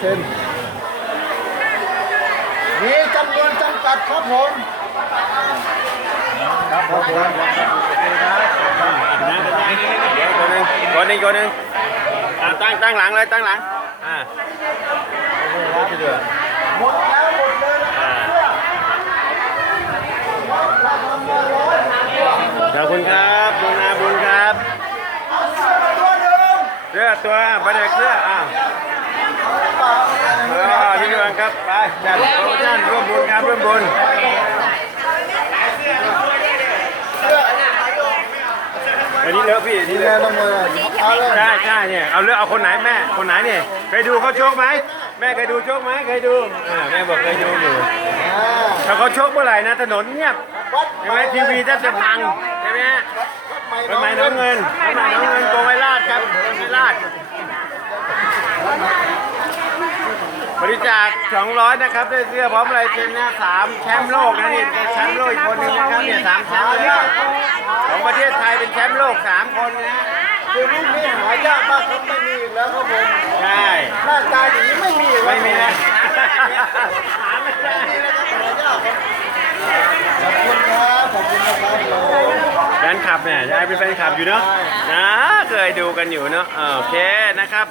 เซ็นมีจำนวนจำกัดครับผมครับผมโอเคครับนะเดี๋ยวคนหนึ่งคนหนึ่งคนหนึ่งอ่าตั้งตั้งหลังเลยตั้งหลังอ่าหมดแล้วหมดเลยนะอ่าขอบคุณครับบุญนาบุญครับตัวหนึ่งเสื้อตัวบันเดกเสื้ออ้าว เออที่ด่วนครับไปจัดโปรโมชั่นร่วมบุญครับร่วมบุญอันนี้เลอะพี่อันนี่นี่แหเลละอะน้ำมือเอาเลยใช่ใช่เนี่ยเอาเลือกเอาคนไหนแม่คนไหนเนี่ยเคยดูเขาโชคไหมแม่เคยดูโชคไหมเคยดูอ่าแม่บอกเคยดูอยู่อ่าถ้าเขาโชคเมื่อไหร่นะถนนเงียบวัดใช่ไหมทีวีแทบจะพังใช่ไหมฮะรถไม้น้องเงินรถไม้น้องเงินโกงไวราชครับโกงไวราช บริจาค200 นะครับได้เสื้อพร้อมลายเซ็นนะสามแชมป์โลกนะนี่เป็นแชมป์โลกอีกคนหนึงนะครับเนี่ยสามแชมป์เลยของประเทศไทยเป็นแชมป์โลกสามคนนะคือรุ่นนี้หายากมากครับไม่มีอีกแล้วครับผมใช่หน้าตาอย่างนี้ไม่มีอีกแล้วไม่มีนะหาไม่ได้หายากครับขอบคุณครับขอบคุณนะครับผมแฟนคลับเนี่ยยายเป็นแฟนคลับอยู่เนาะนะเคยดูกันอยู่เนาะอ่าโอเคนะครับ